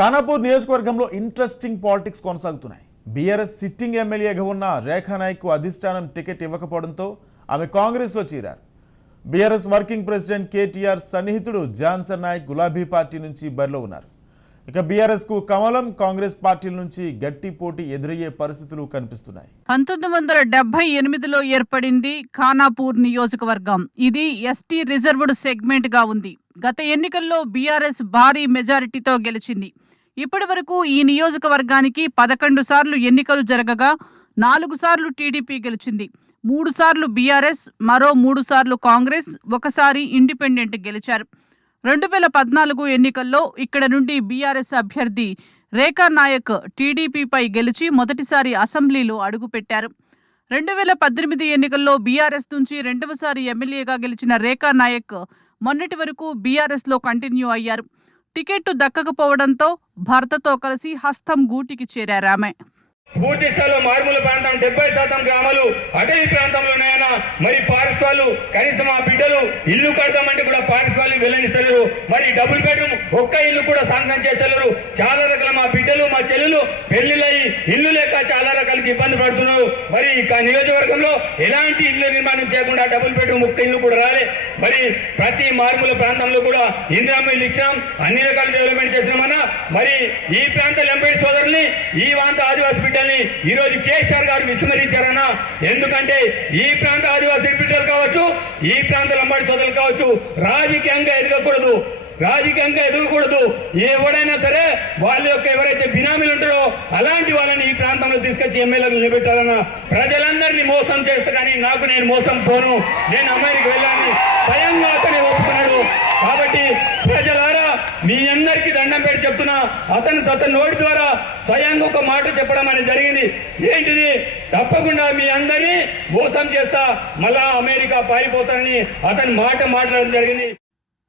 ఖానాపూర్ నియోజకవర్గంలో interesting politics కొనసాగుతున్నాయి. BRS sitting ఎమ్మెల్యేగా ఉన్న రేఖా నాయక్ అధిష్టానం టికెట్ ఇవ్వకపోవడంతో ఆమె కాంగ్రెస్లో చేరారు. బీఆర్ఎస్ వర్కింగ్ ప్రెసిడెంట్ కేటీఆర్ సన్నిహితుడు జాన్సన్ నాయక్ గులాబీ పార్టీ నుంచి బరిలో ఉన్నారు. ఇక బీఆర్ఎస్ కు కమలం, కాంగ్రెస్ పార్టీల నుంచి గట్టి పోటీ ఎదురయ్యే పరిస్థితులు కనిపిస్తున్నాయి. 1978లో ఏర్పడింది ఖానాపూర్ నియోజకవర్గం. ఇది ఎస్టీ రిజర్వ్డ్ సెగ్మెంట్ గా ఉంది. గత ఎన్నికల్లో బీఆర్ఎస్ భారీ మెజారిటీతో గెలిచింది. ఇప్పటి వరకు ఈ నియోజకవర్గానికి 11 సార్లు ఎన్నికలు జరగగా 4 సార్లు టీడీపీ గెలిచింది. 3 సార్లు బీఆర్ఎస్, మరో 3 సార్లు కాంగ్రెస్, ఒకసారి ఇండిపెండెంట్ గెలిచారు. 2014 ఎన్నికల్లో ఇక్కడ నుండి బీఆర్ఎస్ అభ్యర్థి రేఖా నాయక్ టీడీపీపై గెలిచి మొదటిసారి అసెంబ్లీలో అడుగుపెట్టారు. 2018 ఎన్నికల్లో బీఆర్ఎస్ నుంచి రెండవసారి ఎమ్మెల్యేగా గెలిచిన రేఖా నాయక్ మొన్నటి వరకు బీఆర్ఎస్లో కంటిన్యూ అయ్యారు. టికెట్ దక్కకపోవడంతో భర్తతో కలిసి హస్తం గూటికి చేరారు ఆమె. పూర్తి స్థాయిలో మారుమూల ప్రాంతం 70% గ్రామాలు అటవీ ప్రాంతంలో ఉన్నాయన్నా మరి పారిస్ వాళ్ళు కనీసం ఆ బిడ్డలు ఇల్లు కడతామంటే కూడా పారిస్ వాళ్ళు వెళ్ళనిస్తలేరు. మరి డబుల్ బెడ్రూమ్ ఒక్క ఇల్లు కూడా శాంక్షన్ చేస్తలేరు. చాలా రకాల మా బిడ్డలు, మా చెల్లెలు పెళ్లిళ్ళయి ఇల్లు లేక చాలా రకాలకి ఇబ్బంది పడుతున్నారు. మరి నియోజకవర్గంలో ఎలాంటి ఇల్లు నిర్మాణం చేయకుండా డబుల్ బెడ్రూమ్ ఒక్క ఇల్లు కూడా రాలే. మరి ప్రతి మారుమూల ప్రాంతంలో కూడా ఇందిరామ్మ ఇల్లు ఇచ్చినాం, అన్ని రకాల డెవలప్మెంట్ చేసినామన్నా. మరి ఈ ప్రాంత ఎంపీ సోదరుల్ని, ఈ ప్రాంత ఆదివాసీ బిడ్డల్ని ఈ రోజు కేసీఆర్ గారు విస్మరించారన్నా. ఎందుకంటే ఈ ప్రాంత ఆదివాసీ బిడ్డలు కావచ్చు, ఈ ప్రాంత లంబాడి సోదరులు కావచ్చు, రాజకీయంగా ఎదగకూడదు. ఎవడైనా సరే వాళ్ళ యొక్క ఎవరైతే బినామీలు ఉంటారో అలాంటి వాళ్ళని ఈ ప్రాంతంలో తీసుకొచ్చి ఎమ్మెల్యేలు నిలబెట్టాలన్నా. ప్రజలందరినీ మోసం చేస్తే కానీ నాకు నేను మోసం పోను, నేను అమెరికా వెళ్ళాలని స్వయంగా అతనే ఒప్పుకున్నాడు. కాబట్టి ప్రజలారా మీ అందరికీ దండం పెట్టి చెప్తున్నా, అతని నోటి ద్వారా స్వయంగా ఒక మాట చెప్పడం అనేది జరిగింది. ఏంటిది? తప్పకుండా మీ అందరినీ మోసం చేస్తా, మళ్ళా అమెరికా పారిపోతానని అతని మాట మాట్లాడడం జరిగింది.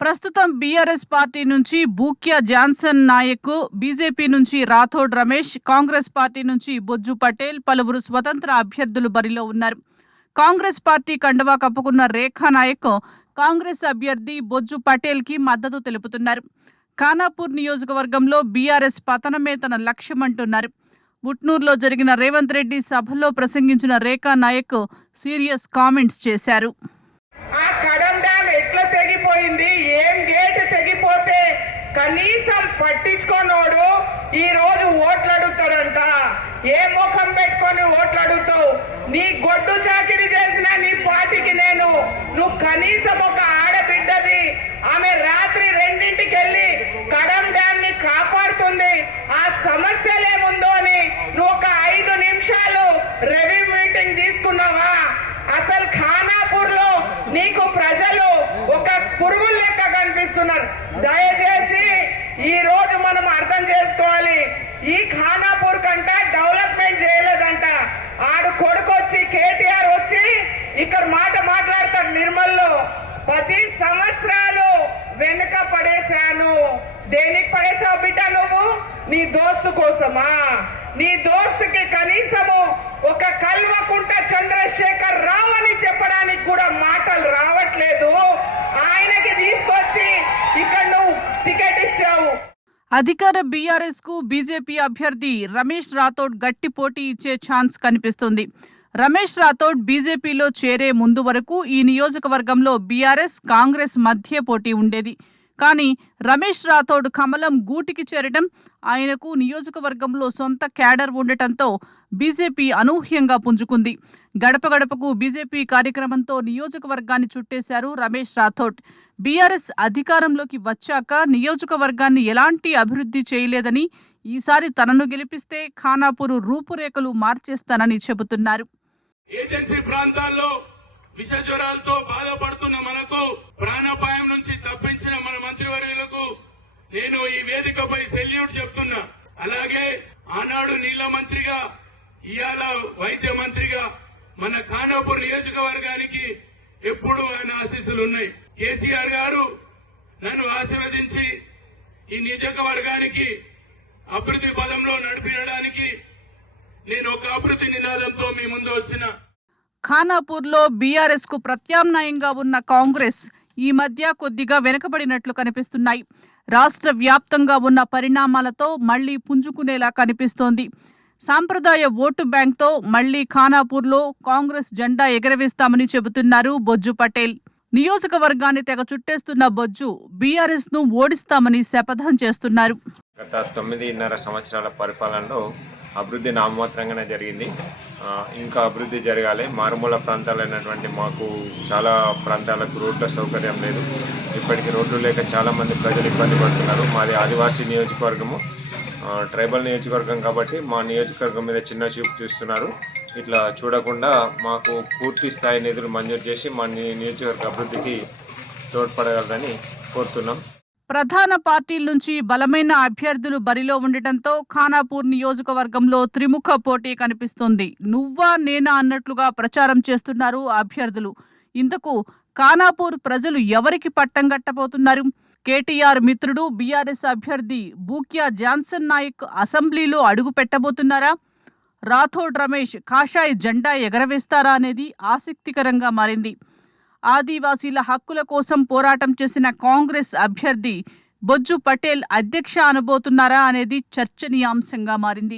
ప్రస్తుతం బీఆర్ఎస్ పార్టీ నుంచి బూక్యా జాన్సన్ నాయక్, బీజేపీ నుంచి రాథోడ్ రమేష్, కాంగ్రెస్ పార్టీ నుంచి బొజ్జు పటేల్, పలువురు స్వతంత్ర అభ్యర్థులు బరిలో ఉన్నారు. కాంగ్రెస్ పార్టీ కండువా కప్పుకున్న రేఖా నాయక్ కాంగ్రెస్ అభ్యర్థి బొజ్జు పటేల్ కి మద్దతు తెలుపుతున్నారు. ఖానాపూర్ నియోజకవర్గంలో బీఆర్ఎస్ పతనమే తన లక్ష్యమంటున్నారు. ముట్నూరులో జరిగిన రేవంత్ రెడ్డి సభలో ప్రసంగించిన రేఖా నాయక్ సీరియస్ కామెంట్స్ చేశారు. తెగిపోయింది, ఏం గేట్ తెగిపోతే కనీసం పట్టించుకోనోడు ఈ రోజు ఓట్లు అడుగుతాడంట. ఏ ముఖం పెట్టుకొని ఓట్లు అడుగుతావు? నీ గొడ్డు చాకిరి చేసిన నీ పార్టీకి నువ్వు కనీసం ఒక ఆడబిడ్డది. ఆమె రాత్రి 2ంటికి వెళ్ళి కడం డ్యామ్ ని కాపాడుతుంది. ఆ సమస్యలేముందో అని నువ్వు ఒక 5 నిమిషాలు రివ్యూ మీటింగ్ తీసుకున్నావా? అసలు ఖానాపూర్ లో నీకు ప్రజలు ఒక పురుగుల లెక్క కనిపిస్తున్నారు. దయచేసి ఈ రోజు మనం అర్థం చేసుకోవాలి, ఈ ఖానాపూర్ కంట డెవలప్మెంట్ చేయలేదంట. ఆడు కొడుకొచ్చి కేటీఆర్ వచ్చి ఇక్కడ మాట్లాడతాడు నిర్మల్లో. 10 సంవత్సరాలు వెనుక పడేశాను. దేనికి పడేసావు బిడ్డ నువ్వు? నీ దోస్తు కోసమా? నీ దోస్తుకి కనీసము ఒక కల్వకుంట చంద్రశేఖర్ రావు అని చెప్పడానికి కూడా మాటలు రావట్లేదు. ఆయనకి తీసుకొచ్చి ఇక్కడ నువ్వు టికెట్ ఇచ్చావు. అధికార బీఆర్ఎస్ కు బీజేపీ అభ్యర్థి రమేష్ రాథోడ్ గట్టి పోటీ ఇచ్చే ఛాన్స్ కనిపిస్తుంది. రమేష్ రాథోడ్ బీజేపీలో చేరే ముందు వరకు ఈ నియోజకవర్గంలో బీఆర్ఎస్, కాంగ్రెస్ మధ్య పోటీ ఉండేది. కానీ రమేష్ రాథోడ్ కమలం గూటికి చేరడం, ఆయనకు నియోజకవర్గంలో సొంత క్యాడర్ ఉండటంతో బీజేపీ అనూహ్యంగా పుంజుకుంది. గడప గడపకు బీజేపీ కార్యక్రమంతో నియోజకవర్గాన్ని చుట్టేశారు రమేష్ రాథోడ్. బీఆర్ఎస్ అధికారంలోకి వచ్చాక నియోజకవర్గాన్ని ఎలాంటి అభివృద్ధి చేయలేదని, ఈసారి తనను గెలిపిస్తే ఖానాపూర్ రూపురేఖలు మార్చేస్తానని చెబుతున్నారు. ఏజెన్సీ ప్రాంతాల్లో విష జ్వరాలతో బాధపడుతున్న మనకు ప్రాణాపాయం నుంచి తప్పించిన మన మంత్రివర్యులకు నేను ఈ వేదికపై సెల్యూట్ చెప్తున్నా. అలాగే ఆనాడు నీళ్ల మంత్రిగా, ఇవాళ వైద్య మంత్రిగా మన ఖానాపూర్ నియోజకవర్గానికి ఎప్పుడు ఆయన ఆశీస్సులు ఉన్నాయి. కేసీఆర్ గారు నన్ను ఆశీర్వదించి ఈ నియోజకవర్గానికి అభివృద్ధి పదంలో నడిపించడానికి నేను ఒక అభివృద్ధి నినాదంతో మీ ముందు వచ్చిన. ఖానాపూర్లో బీఆర్ఎస్ కు ప్రత్యామ్నాయంగా ఉన్న కాంగ్రెస్ ఈ మధ్య కొద్దిగా వెనుకబడినట్లు కనిపిస్తున్నాయి. రాష్ట్ర వ్యాప్తంగా ఉన్న పరిణామాలతో మళ్లీ పుంజుకునేలా కనిపిస్తోంది. సాంప్రదాయ ఓటు బ్యాంక్తో మళ్లీ ఖానాపూర్లో కాంగ్రెస్ జెండా ఎగరవేస్తామని చెబుతున్నారు బొజ్జు పటేల్. నియోజకవర్గాన్ని తెగ చుట్టేస్తున్న బొజ్జు బీఆర్ఎస్ ను ఓడిస్తామని శపథం చేస్తున్నారు. గత 9.5 సంవత్సరాల పరిపాలనలో అభివృద్ధి నామమాత్రంగానే జరిగింది. ఇంకా అభివృద్ధి జరగాలి. మారుమూల ప్రాంతాలైనటువంటి మాకు చాలా ప్రాంతాలకు రోడ్ల సౌకర్యం లేదు. ఇప్పటికీ రోడ్లు లేక చాలామంది ప్రజలు ఇబ్బంది పడుతున్నారు. మాది ఆదివాసీ నియోజకవర్గము, ట్రైబల్ నియోజకవర్గం కాబట్టి మా నియోజకవర్గం మీద చిన్న చూపు చూస్తున్నారు. ఇట్లా చూడకుండా మాకు పూర్తి స్థాయి నిధులు మంజూరు చేసి మా నియోజకవర్గ అభివృద్ధికి తోడ్పడగలరని కోరుతున్నాం. ప్రధాన పార్టీల నుంచి బలమైన అభ్యర్థులు బరిలో ఉండటంతో ఖానాపూర్ నియోజకవర్గంలో త్రిముఖ పోటీ కనిపిస్తోంది. నువ్వా నేనా అన్నట్లుగా ప్రచారం చేస్తున్నారు అభ్యర్థులు. ఇందుకు ఖానాపూర్ ప్రజలు ఎవరికి పట్టం కట్టబోతున్నారు? కేటీఆర్ మిత్రుడు బీఆర్ఎస్ అభ్యర్థి బూక్యా జాన్సన్ నాయక్ అసెంబ్లీలో అడుగు పెట్టబోతున్నారా? రాథోడ్ రమేష్ కాషాయ జెండా ఎగరవేస్తారా అనేది ఆసక్తికరంగా మారింది. ఆదివాసీల హక్కుల కోసం పోరాటం చేసిన కాంగ్రెస్ అభ్యర్థి బొజ్జు పటేల్ అధ్యక్ష అనబోతున్నారా అనేది చర్చనీయాంశంగా మారింది.